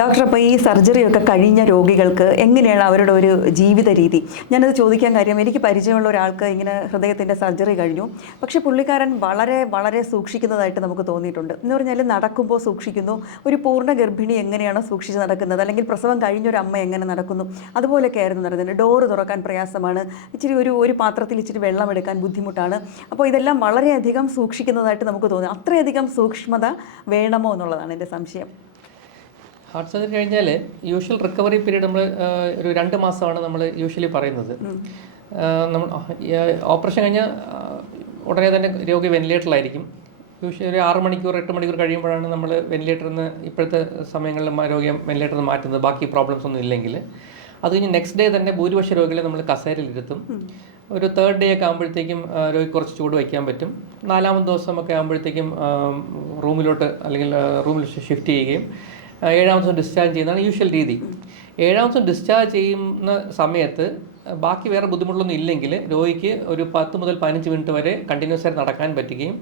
Doctor, അപ്പോൾ ഈ സർജറിയൊക്കെ കഴിഞ്ഞ രോഗികൾക്ക് എങ്ങനെയാണ് അവരുടെ ഒരു ജീവിത രീതി? ഞാനത് ചോദിക്കാൻ കാര്യം, എനിക്ക് പരിചയമുള്ള ഒരാൾക്ക് ഇങ്ങനെ ഹൃദയത്തിൻ്റെ സർജറി കഴിഞ്ഞു. പക്ഷേ പുള്ളിക്കാരൻ വളരെ വളരെ സൂക്ഷിക്കുന്നതായിട്ട് നമുക്ക് തോന്നിയിട്ടുണ്ട്. എന്ന് പറഞ്ഞാൽ നടക്കുമ്പോൾ സൂക്ഷിക്കുന്നു, ഒരു പൂർണ്ണ ഗർഭിണി എങ്ങനെയാണോ സൂക്ഷിച്ച് നടക്കുന്നത്, അല്ലെങ്കിൽ പ്രസവം കഴിഞ്ഞൊരു അമ്മ എങ്ങനെ നടക്കുന്നു, അതുപോലെയൊക്കെ ആയിരുന്നു നടന്നത്. ഡോറ് തുറക്കാൻ പ്രയാസമാണ്, ഇച്ചിരി ഒരു പാത്രത്തിൽ ഇച്ചിരി വെള്ളം എടുക്കാൻ ബുദ്ധിമുട്ടാണ്. അപ്പോൾ ഇതെല്ലാം വളരെയധികം സൂക്ഷിക്കുന്നതായിട്ട് നമുക്ക് തോന്നുന്നു. അത്രയധികം സൂക്ഷ്മത വേണമോ എന്നുള്ളതാണ് എൻ്റെ സംശയം. ഹാർട്ട് സർജറി കഴിഞ്ഞാൽ യൂഷ്വൽ റിക്കവറി പീരീഡ് നമ്മൾ ഒരു 2 മാസമാണ് നമ്മൾ യൂഷ്വലി പറയുന്നത്. നമ്മൾ ഓപ്പറേഷൻ കഴിഞ്ഞാൽ ഉടനെ തന്നെ രോഗി വെന്റിലേറ്ററിലായിരിക്കും. യൂഷ്വലി ഒരു 6 മണിക്കൂർ 8 മണിക്കൂർ കഴിയുമ്പോഴാണ് നമ്മൾ വെന്റിലേറ്ററിൽ നിന്ന് ഇപ്പോഴത്തെ സമയങ്ങളിൽ രോഗിയെ വെന്റിലേറ്ററിൽ നിന്ന് മാറ്റുന്നത്, ബാക്കി പ്രോബ്ലംസ് ഒന്നും ഇല്ലെങ്കിൽ. അത് കഴിഞ്ഞ് നെക്സ്റ്റ് ഡേ തന്നെ ഭൂരിപക്ഷ രോഗികളെ നമ്മൾ കസേരയിലിരുത്തും. ഒരു 3rd ഡേ ഒക്കെ ആകുമ്പോഴത്തേക്കും രോഗി കുറച്ച് ചൂട് വയ്ക്കാൻ പറ്റും. 4ാമത്തെ ദിവസമൊക്കെ ആകുമ്പോഴത്തേക്കും റൂമിലോട്ട് അല്ലെങ്കിൽ റൂമിൽ ഷിഫ്റ്റ് ചെയ്യുകയും 7ാമത്തെ ദിവസം ഡിസ്ചാർജ് ചെയ്യുന്നതാണ് യൂഷ്വൽ രീതി. 7ാമത്തെ ദിവസം ഡിസ്ചാർജ് ചെയ്യുന്ന സമയത്ത് ബാക്കി വേറെ ബുദ്ധിമുട്ടൊന്നും ഇല്ലെങ്കിൽ രോഗിക്ക് ഒരു 10 മുതൽ 15 മിനിറ്റ് വരെ കണ്ടിന്യൂസ് ആയിട്ട് നടക്കാൻ പറ്റുകയും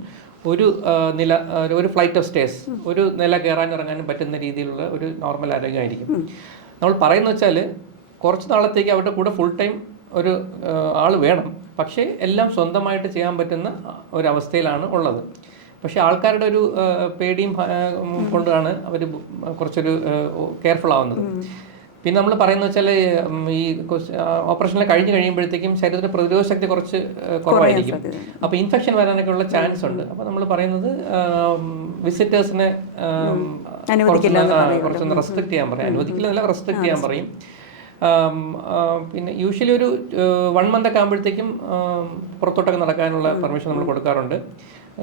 ഒരു ഫ്ലൈറ്റ് ഓഫ് സ്റ്റേഴ്സ്, ഒരു നില കയറാനും ഇറങ്ങാനും പറ്റുന്ന രീതിയിലുള്ള ഒരു നോർമൽ ആരോഗ്യമായിരിക്കും. നമ്മൾ പറയുന്നത് വെച്ചാൽ കുറച്ച് നാളത്തേക്ക് അവരുടെ കൂടെ ഫുൾ ടൈം ഒരു ആൾ വേണം, പക്ഷേ എല്ലാം സ്വന്തമായിട്ട് ചെയ്യാൻ പറ്റുന്ന ഒരവസ്ഥയിലാണ് ഉള്ളത്. പക്ഷേ ആൾക്കാരുടെ ഒരു പേടിയും കൊണ്ടാണ് അവർ കുറച്ചൊരു കെയർഫുൾ ആവുന്നത്. പിന്നെ നമ്മൾ പറയുന്നത് വെച്ചാൽ ഈ ഓപ്പറേഷനിൽ കഴിയുമ്പോഴത്തേക്കും ശരീരത്തിൻ്റെ പ്രതിരോധ ശക്തി കുറച്ച് കുറവായിരിക്കും. അപ്പോൾ ഇൻഫെക്ഷൻ വരാനൊക്കെ ഉള്ള ചാൻസ് ഉണ്ട്. അപ്പോൾ നമ്മൾ പറയുന്നത് വിസിറ്റേഴ്സിനെ കുറച്ചൊന്ന് റെസ്ട്രിക്ട് ചെയ്യാൻ പറയും. അനുവദിക്കില്ല, റെസ്ട്രിക്ട് ചെയ്യാൻ പറയും. പിന്നെ യൂഷ്വലി ഒരു 1 മന്ത് ഒക്കെ ആകുമ്പോഴത്തേക്കും പുറത്തോട്ടൊക്കെ നടക്കാനുള്ള പെർമിഷൻ നമ്മൾ കൊടുക്കാറുണ്ട്.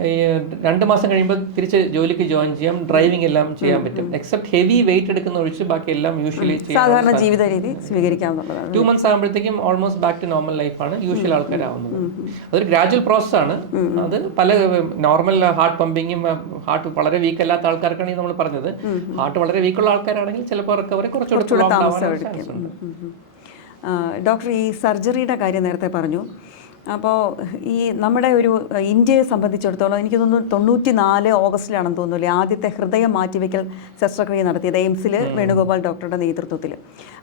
ഈ 2 മാസം കഴിയുമ്പോൾ തിരിച്ച് ജോലിക്ക് ജോയിൻ ചെയ്യാം, ഡ്രൈവിംഗ് എല്ലാം ചെയ്യാൻ പറ്റും. എക്സെപ്റ്റ് ഹെവി വെയിറ്റ് എടുക്കുന്ന ഒഴിച്ച് ബാക്കി എല്ലാം യൂഷ്വലി സാധാരണ ജീവിത രീതി സ്വീകരിക്കാവുന്നതാണ്. 2 മന്ത്സ് ആകുമ്പോഴത്തേക്കും ഓൾമോസ്റ്റ് ബാക്ക് ടു നോർമൽ ലൈഫാണ് യൂഷ്വൽ ആൾക്കാരാവുന്നത്. അതൊരു ഗ്രാജുവൽ പ്രോസസ് ആണ്. അത് പല നോർമൽ ഹാർട്ട് പമ്പിങ്ങും ഹാർട്ട് വളരെ വീക്ക് അല്ലാത്ത ആൾക്കാർക്കാണ് നമ്മൾ പറഞ്ഞത്. ഹാർട്ട് വളരെ വീക്കുള്ള ആൾക്കാരാണെങ്കിൽ ചിലപ്പോൾ റിക്കവറി കുറച്ചുകൂടെ ചാൻസ് ഉണ്ട്. ഡോക്ടർ, ഈ സർജറിയുടെ കാര്യം നേരത്തെ പറഞ്ഞു. അപ്പോൾ ഈ നമ്മുടെ ഒരു ഇന്ത്യയെ സംബന്ധിച്ചിടത്തോളം എനിക്ക് തോന്നുന്നു 94 ഓഗസ്റ്റിലാണെന്ന് തോന്നുന്നില്ലേ ആദ്യത്തെ ഹൃദയം മാറ്റിവെക്കൽ ശസ്ത്രക്രിയ നടത്തിയത് എയിംസിൽ വേണുഗോപാൽ ഡോക്ടറുടെ നേതൃത്വത്തിൽ.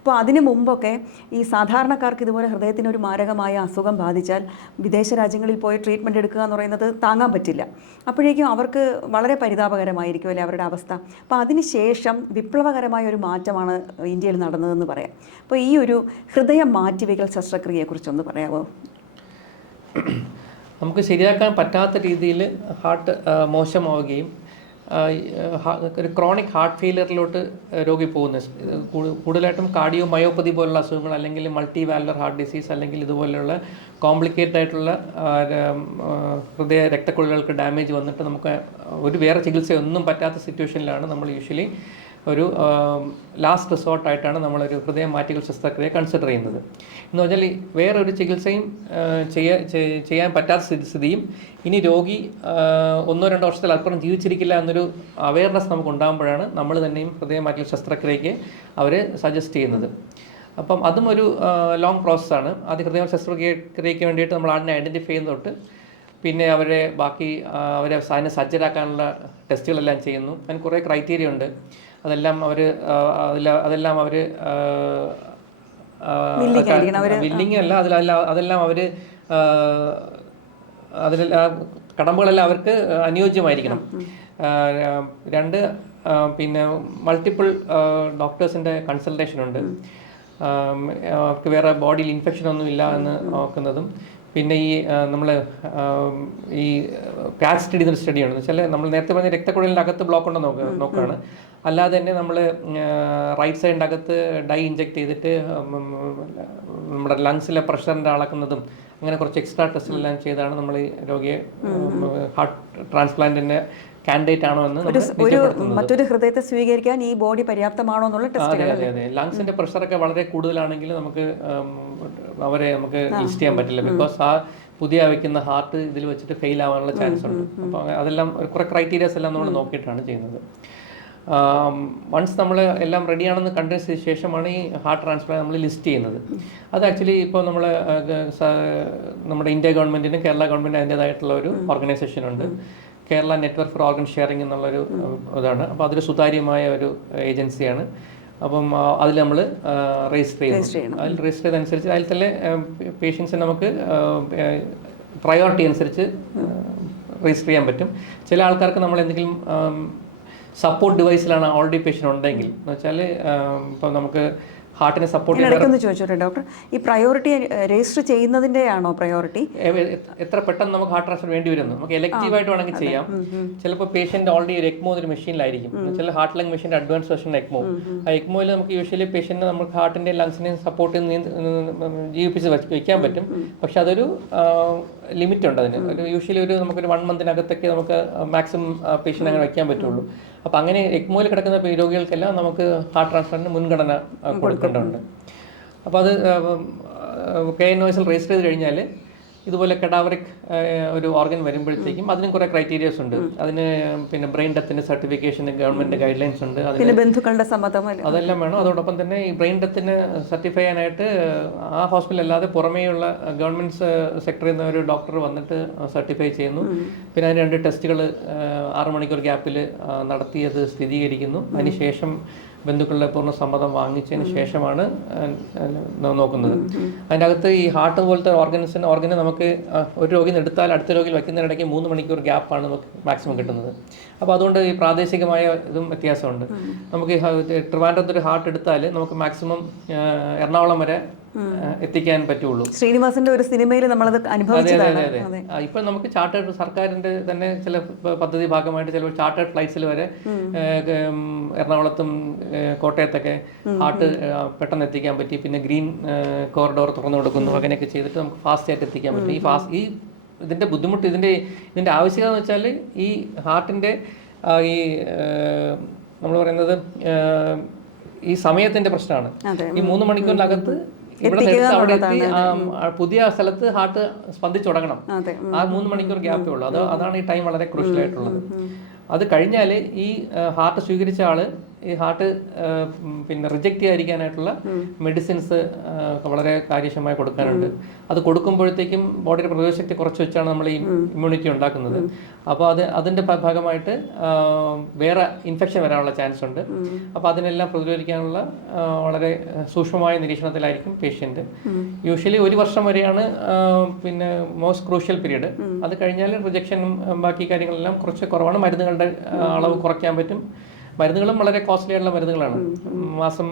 അപ്പോൾ അതിനു മുമ്പൊക്കെ ഈ സാധാരണക്കാർക്ക് ഇതുപോലെ ഹൃദയത്തിന് ഒരു മാരകമായ അസുഖം ബാധിച്ചാൽ വിദേശ രാജ്യങ്ങളിൽ പോയി ട്രീറ്റ്മെൻറ്റ് എടുക്കുക എന്ന് പറയുന്നത് താങ്ങാൻ പറ്റില്ല. അപ്പോഴേക്കും അവർക്ക് വളരെ പരിതാപകരമായിരിക്കും അല്ലേ അവരുടെ അവസ്ഥ. അപ്പോൾ അതിന് ശേഷം വിപ്ലവകരമായ ഒരു മാറ്റമാണ് ഇന്ത്യയിൽ നടന്നതെന്ന് പറയാം. അപ്പോൾ ഈ ഒരു ഹൃദയം മാറ്റിവെക്കൽ ശസ്ത്രക്രിയയെക്കുറിച്ചൊന്ന് പറയാമോ? നമുക്ക് ശരിയാക്കാൻ പറ്റാത്ത രീതിയിൽ ഹാർട്ട് മോശമാവുകയും ഒരു ക്രോണിക് ഹാർട്ട് ഫെയിലിയറിലോട്ട് രോഗി പോകുന്നത് കൂടുതലായിട്ടും കാർഡിയോ മയോപ്പതി പോലുള്ള അസുഖങ്ങൾ, അല്ലെങ്കിൽ മൾട്ടി വാൽവുലർ ഹാർട്ട് ഡിസീസ്, അല്ലെങ്കിൽ ഇതുപോലെയുള്ള കോംപ്ലിക്കേറ്റഡ് ആയിട്ടുള്ള ഹൃദയ രക്തക്കുഴലുകൾക്ക് ഡാമേജ് വന്നിട്ട് നമുക്ക് ഒരു വേറെ ചികിത്സയൊന്നും പറ്റാത്ത സിറ്റുവേഷനിലാണ് നമ്മൾ യൂഷ്വലി ഒരു ലാസ്റ്റ് റിസോർട്ടായിട്ടാണ് നമ്മളൊരു ഹൃദയം മാറ്റിവെക്കൽ ശസ്ത്രക്രിയ കൺസിഡർ ചെയ്യുന്നത്. എന്ന് പറഞ്ഞാൽ വേറൊരു ചികിത്സയും ചെയ്യാൻ പറ്റാത്ത സ്ഥിതിയും ഇനി രോഗി 1-2 വർഷത്തിൽ അപ്പുറം ജീവിച്ചിരിക്കില്ല എന്നൊരു അവയർനെസ് നമുക്ക് ഉണ്ടാകുമ്പോഴാണ് നമ്മൾ തന്നെയും ഹൃദയം മാറ്റിവെക്കൽ ശസ്ത്രക്രിയയ്ക്ക് അവർ സജസ്റ്റ് ചെയ്യുന്നത്. അപ്പം അതും ഒരു ലോങ് പ്രോസസ്സാണ്. ആദ്യം ഹൃദയ ശസ്ത്രക്രിയയ്ക്ക് വേണ്ടിയിട്ട് നമ്മൾ ആടിനെ ഐഡൻറ്റിഫൈ ചെയ്യുന്ന തൊട്ട് പിന്നെ അവരെ ബാക്കി അവരെ അതിനെ സജ്ജരാക്കാനുള്ള ടെസ്റ്റുകളെല്ലാം ചെയ്യുന്നു. അതിന് കുറേ ക്രൈറ്റീരിയ ഉണ്ട്. അതെല്ലാം അവർ വില്ലിങ് അല്ല, അതെല്ലാം അവർ കടമ്പകളെല്ലാം അവർക്ക് അനുയോജ്യമായിരിക്കണം. 2 പിന്നെ മൾട്ടിപ്പിൾ ഡോക്ടേഴ്സിൻ്റെ കൺസൾട്ടേഷൻ ഉണ്ട്. അവർക്ക് വേറെ ബോഡിയിൽ ഇൻഫെക്ഷൻ ഒന്നും ഇല്ല എന്ന് നോക്കുന്നതും. പിന്നെ നമ്മൾ ഈ പാച്ച് സ്റ്റഡി എന്നൊരു സ്റ്റഡിയാണ്. എന്ന് വെച്ചാൽ നമ്മൾ നേരത്തെ പറഞ്ഞ രക്തക്കുഴലിൻ്റെ അകത്ത് ബ്ലോക്ക് ഉണ്ടോ നോക്കുകയാണ്. അല്ലാതെ തന്നെ നമ്മൾ റൈറ്റ് സൈഡിൻ്റെ അകത്ത് ഡൈ ഇഞ്ചെക്ട് ചെയ്തിട്ട് നമ്മുടെ ലങ്സിലെ പ്രഷറിൻ്റെ അളക്കുന്നതും അങ്ങനെ കുറച്ച് എക്സ്ട്രാ ടെസ്റ്റുകളെല്ലാം ചെയ്താണ് നമ്മൾ ഈ രോഗിയെ ഹാർട്ട് ട്രാൻസ്പ്ലാന്റിൻ്റെ കാൻഡിഡേറ്റ് ആണോ എന്ന് മറ്റൊരു ഹൃദയത്തെ സ്വീകരിക്കാൻ ഈ ബോഡി പര്യാപ്തമാണോ എന്നുള്ള ടെസ്റ്റ്. അതെ. ലങ്സിന്റെ പ്രഷറൊക്കെ വളരെ കൂടുതലാണെങ്കിൽ നമുക്ക് ലിസ്റ്റ് ചെയ്യാൻ പറ്റില്ല. ബിക്കോസ് ആ പുതിയ വയ്ക്കുന്ന ഹാർട്ട് ഇതിൽ വെച്ചിട്ട് ഫെയിൽ ആവാനുള്ള ചാൻസ് ഉണ്ട്. അപ്പോൾ അതെല്ലാം കുറേ ക്രൈറ്റീരിയാസ് എല്ലാം നമ്മൾ നോക്കിയിട്ടാണ് ചെയ്യുന്നത്. വൺസ് നമ്മൾ എല്ലാം റെഡിയാണെന്ന് കണ്ടതിന് ശേഷമാണ് ഈ ഹാർട്ട് ട്രാൻസ്പ്ലാന്റ് നമ്മൾ ലിസ്റ്റ് ചെയ്യുന്നത്. അത് ആക്ച്വലി ഇപ്പോൾ നമ്മുടെ ഇന്ത്യ ഗവൺമെൻറ്റിനും കേരള ഗവൺമെൻറ് അതിൻ്റേതായിട്ടുള്ള ഒരു ഓർഗനൈസേഷൻ ഉണ്ട്. Kerala network four organ sharing എന്നുള്ളൊരു ഇതാണ്. അപ്പോൾ അതൊരു സുതാര്യമായ ഒരു ഏജൻസിയാണ്. അപ്പം അതിൽ നമ്മൾ രജിസ്റ്റർ ചെയ്യണം. അതിൽ രജിസ്റ്റർ ചെയ്തനുസരിച്ച് അതിൽ തന്നെ പേഷ്യൻസിന് നമുക്ക് പ്രയോറിറ്റി അനുസരിച്ച് രജിസ്റ്റർ ചെയ്യാൻ പറ്റും. ചില ആൾക്കാർക്ക് നമ്മൾ എന്തെങ്കിലും സപ്പോർട്ട് ഡിവൈസിലാണ് ഓൾറെഡി പേഷ്യൻ്റ് ഉണ്ടെങ്കിൽ എന്ന് വെച്ചാൽ ഇപ്പോൾ നമുക്ക് ഹാർട്ടിനെ സപ്പോർട്ട് ഇടയ്ക്കൊന്ന് ചോദിച്ചോട്ടെ ഡോക്ടർ, ഈ പ്രയോറിറ്റി രജിസ്റ്റർ ചെയ്യുന്നതിൻ്റെ ആണോ പ്രയോറിറ്റി? എത്ര പെട്ടെന്ന് നമുക്ക് ഹാർട്ട് ട്രാൻസ്ഫർ വേണ്ടി വരുന്നു നമുക്ക് എലക്റ്റീവായിട്ട് വേണമെങ്കിൽ ചെയ്യാം. ചിലപ്പോൾ പേഷ്യൻ്റ് ഓൾറെഡി ഒരു എക്മോ ഒരു മെഷീനിലായിരിക്കും, ചില ഹാർട്ട് ലങ് മെഷീൻ്റെ അഡ്വാൻസ് വെർഷൻ എക്മോ. ആ എക്മോയിൽ നമുക്ക് യൂഷ്വലി പേഷ്യൻറ്റിനെ നമുക്ക് ഹാർട്ടിൻ്റെയും ലങ്സിനെയും സപ്പോർട്ട് ജീവിപ്പിച്ച് വയ്ക്കാൻ പറ്റും. പക്ഷെ അതൊരു ലിമിറ്റ് ഉണ്ട് അതിന്. ഒരു യൂഷ്വലി നമുക്കൊരു 1 മന്തിനകത്തൊക്കെ നമുക്ക് മാക്സിമം പേഷ്യൻ്റ് അങ്ങനെ വയ്ക്കാൻ പറ്റുള്ളൂ. അപ്പോൾ അങ്ങനെ എക്മോയിൽ കിടക്കുന്ന രോഗികൾക്കെല്ലാം നമുക്ക് ഹാർട്ട് ട്രാൻസ്പ്ലാന്റിന് മുൻഗണന കൊടുക്കേണ്ടതുണ്ട്. അപ്പോൾ അത് KNOSൽ രജിസ്റ്റർ ചെയ്ത് കഴിഞ്ഞാൽ ഇതുപോലെ കഡാവറിക് ഒരു ഓർഗൻ വരുമ്പോഴത്തേക്കും അതിനും കുറേ ക്രൈറ്റീരിയാസ് ഉണ്ട്. അതിന് പിന്നെ ബ്രെയിൻ ഡെത്തിന് സർട്ടിഫിക്കേഷന് ഗവൺമെൻറ് ഗൈഡ് ലൈൻസ് ഉണ്ട്, അതിന് ബന്ധുക്കളുടെ സമ്മതം അതെല്ലാം വേണം. അതോടൊപ്പം തന്നെ ഈ ബ്രെയിൻ ഡെത്തിന് സർട്ടിഫൈ ചെയ്യാനായിട്ട് ആ ഹോസ്പിറ്റൽ അല്ലാതെ പുറമേയുള്ള ഗവൺമെൻറ് സെക്ടറിൽ നിന്ന് ഒരു ഡോക്ടർ വന്നിട്ട് സർട്ടിഫൈ ചെയ്യുന്നു. പിന്നെ അതിന് 2 ടെസ്റ്റുകൾ 6 മണിക്കൂർ ഗ്യാപ്പിൽ നടത്തി അത് സ്ഥിരീകരിക്കുന്നു. അതിനുശേഷം ബന്ധുക്കളുടെ പൂർണ്ണ സമ്മതം വാങ്ങിച്ചതിന് ശേഷമാണ് നോക്കുന്നത്. അതിൻ്റെ അകത്ത് ഈ ഹാർട്ട് പോലത്തെ ഓർഗനെ നമുക്ക് ഒരു രോഗിയിൽ എടുത്താൽ അടുത്ത രോഗിയിൽ വയ്ക്കുന്നതിനിടയ്ക്ക് 3 മണിക്കൂർ ഗ്യാപ്പാണ് നമുക്ക് മാക്സിമം കിട്ടുന്നത്. അപ്പോൾ അതുകൊണ്ട് ഈ പ്രാദേശികമായ ഇതും വ്യത്യാസമുണ്ട്. നമുക്ക് ട്രിവാൻഡ്രത്ത് ഒരു ഹാർട്ട് എടുത്താൽ നമുക്ക് മാക്സിമം എറണാകുളം വരെ എത്തിക്കാൻ പറ്റുള്ളൂ. ശ്രീനിവാസന്റെ ഒരു സിനിമയിൽ നമ്മളത് അനുഭവിച്ചതാണ്. ഇപ്പൊ നമുക്ക് ചാർട്ടേഡ് സർക്കാരിന്റെ തന്നെ ചില പദ്ധതി ഭാഗമായിട്ട് ചില ചാർട്ടേഡ് ഫ്ലൈറ്റ്സിൽ വരെ എറണാകുളത്തും കോട്ടയത്തൊക്കെ ഹാർട്ട് പെട്ടെന്ന് എത്തിക്കാൻ പറ്റി. പിന്നെ ഗ്രീൻ കോറിഡോർ തുറന്നു കൊടുക്കുന്നു, അങ്ങനെയൊക്കെ ചെയ്തിട്ട് നമുക്ക് ഫാസ്റ്റ് ആയിട്ട് എത്തിക്കാൻ പറ്റും. ഈ ഇതിന്റെ ബുദ്ധിമുട്ട് ഇതിന്റെ ആവശ്യകത എന്ന് വെച്ചാൽ ഈ ഹാർട്ടിന്റെ ഈ നമ്മൾ പറയുന്നത് ഈ സമയത്തിന്റെ പ്രശ്നമാണ്. ഈ 3 മണിക്കൂറിനകത്ത് ഇവിടെ അവിടെ എത്തി പുതിയ സ്ഥലത്ത് ഹാർട്ട് സ്പന്ദിച്ചു തുടങ്ങണം. ആ 3 മണിക്കൂർ ഗ്യാപ്പേ ഉള്ളൂ. അതാണ് ഈ ടൈം വളരെ ക്രൂഷ്യൽ ആയിട്ടുള്ളത്. അത് കഴിഞ്ഞാൽ ഈ ഹാർട്ട് സ്വീകരിച്ച ആള് ഈ ഹാർട്ട് പിന്നെ റിജക്റ്റ് ചെയ്യാതിരിക്കാനായിട്ടുള്ള മെഡിസിൻസ് വളരെ കാര്യക്ഷമമായി കൊടുക്കാനുണ്ട്. അത് കൊടുക്കുമ്പോഴത്തേക്കും ബോഡിയുടെ പ്രതിരോധശക്തി കുറച്ച് വെച്ചാണ് നമ്മൾ ഈ ഇമ്മ്യൂണിറ്റി ഉണ്ടാക്കുന്നത്. അപ്പോൾ അതിൻ്റെ ഭാഗമായിട്ട് വേറെ ഇൻഫെക്ഷൻ വരാനുള്ള ചാൻസ് ഉണ്ട്. അപ്പോൾ അതിനെല്ലാം പ്രതിരോധിക്കാനുള്ള വളരെ സൂക്ഷ്മമായ നിരീക്ഷണത്തിലായിരിക്കും പേഷ്യൻ്റ്. യൂഷ്വലി 1 വർഷം വരെയാണ് പിന്നെ മോസ്റ്റ് ക്രൂഷ്യൽ പീരീഡ്. അത് കഴിഞ്ഞാൽ റിജക്ഷനും ബാക്കി കാര്യങ്ങളെല്ലാം കുറച്ച് കുറവാണ്. മരുന്നുകളുടെ അളവ് കുറയ്ക്കാൻ പറ്റും. മരുന്നുകളും വളരെ കോസ്റ്റ്ലി ആയിട്ടുള്ള മരുന്നുകളാണ്. മാസം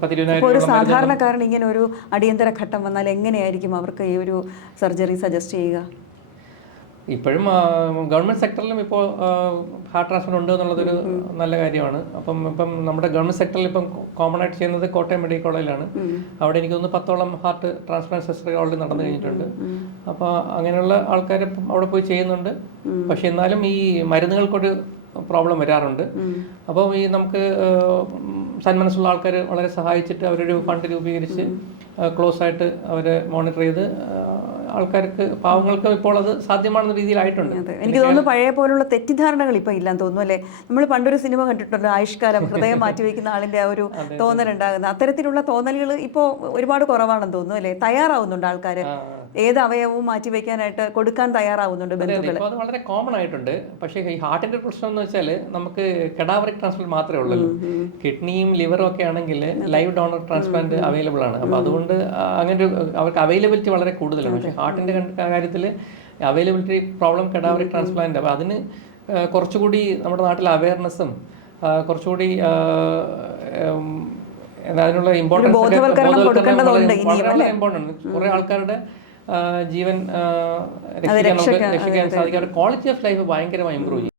10,000-20,000. ഒരു സാധാരണക്കാരൻ ഇങ്ങനെ ഒരു അടിയന്തര ഘട്ടം വന്നാൽ എങ്ങനെയായിരിക്കും അവർക്ക് ഈ ഒരു സർജറി സജസ്റ്റ് ചെയ്യുക? ഇപ്പോഴും ഗവൺമെൻറ് സെക്ടറിലും ഇപ്പോൾ ഹാർട്ട് ട്രാൻസ്പ്ലാന്റ് ഉണ്ട് എന്നുള്ളതൊരു നല്ല കാര്യമാണ്. ഇപ്പം നമ്മുടെ ഗവൺമെൻറ് സെക്ടറിൽ ഇപ്പം കോമൺ ആയിട്ട് ചെയ്യുന്നത് കോട്ടയം മെഡിക്കൽ കോളേജിലാണ്. അവിടെ എനിക്ക് തോന്നുന്നു 10ഓളം ഹാർട്ട് ട്രാൻസ്പ്ലാന്റ് സർജറി ഓൾറെഡി നടന്നു കഴിഞ്ഞിട്ടുണ്ട്. അപ്പോൾ അങ്ങനെയുള്ള ആൾക്കാർ അവിടെ പോയി ചെയ്യുന്നുണ്ട്. പക്ഷെ എന്നാലും ഈ മരുന്നുകൾക്കൊരു പ്രോബ്ലം വരാറുണ്ട്. അപ്പോൾ ഈ നമുക്ക് സന്മനസ്സുള്ള ആൾക്കാർ വളരെ സഹായിച്ചിട്ട് അവരൊരു ഫണ്ട് രൂപീകരിച്ച് ക്ലോസ് ആയിട്ട് അവരെ മോണിറ്റർ ചെയ്ത് ആൾക്കാർക്ക് പാവങ്ങൾക്ക് ഇപ്പോൾ അത് സാധ്യമാണെന്ന രീതിയിലായിട്ടുണ്ട്. എനിക്ക് തോന്നുന്നു പഴയ പോലുള്ള തെറ്റിദ്ധാരണകൾ ഇപ്പം ഇല്ലാന്ന് തോന്നുന്നു അല്ലേ? നമ്മൾ പണ്ടൊരു സിനിമ കണ്ടിട്ടുണ്ട്, ആയുഷ്കാലം, ഹൃദയം മാറ്റിവെക്കുന്ന ആളിൻ്റെ ആ ഒരു തോന്നലുണ്ടാകുന്നത്. അത്തരത്തിലുള്ള തോന്നലുകൾ ഇപ്പോൾ ഒരുപാട് കുറവാണെന്ന് തോന്നുന്നു അല്ലേ? തയ്യാറാവുന്നുണ്ട് ആൾക്കാർ, ഏത് അവയവവും മാറ്റിവെക്കാനായിട്ട് കൊടുക്കാൻ തയ്യാറാവുന്നുണ്ട് ബന്ധുക്കൾ. അത് വളരെ കോമൺ ആയിട്ടുണ്ട്. പക്ഷേ ഈ ഹാർട്ടിന്റെ പ്രശ്നം എന്ന് വെച്ചാൽ നമുക്ക് കഡാവറിക് ട്രാൻസ്പ്ലാന്റ് മാത്രമേ ഉള്ളൂ. കിഡ്നിയും ലിവറും ഒക്കെ ആണെങ്കിൽ ലൈവ് ഡോണർ ട്രാൻസ്പ്ലാന്റ് അവൈലബിൾ ആണ്. അപ്പോൾ അതുകൊണ്ട് അങ്ങനെ അവർക്ക് അവൈലബിലിറ്റി വളരെ കൂടുതലാണ്. പക്ഷേ ഹാർട്ടിന്റെ കാര്യത്തിൽ അവൈലബിലിറ്റി പ്രോബ്ലം കഡാവറിക് ട്രാൻസ്പ്ലാന്റ്. അപ്പോൾ അതിന് കുറച്ചുകൂടി നമ്മുടെ നാട്ടിൽ അവയർനെസ്സും കുറച്ചുകൂടി അതിനുള്ള ഇമ്പോർട്ടൻസ് വളരെ ഇമ്പോർട്ടൻ്റ്. കുറേ ആൾക്കാരുടെ ജീവൻ രക്ഷിക്കാൻ സാധിക്കും. ക്വാളിറ്റി ഓഫ് ലൈഫ് ഭയങ്കരമായി ഇമ്പ്രൂവ് ചെയ്യും.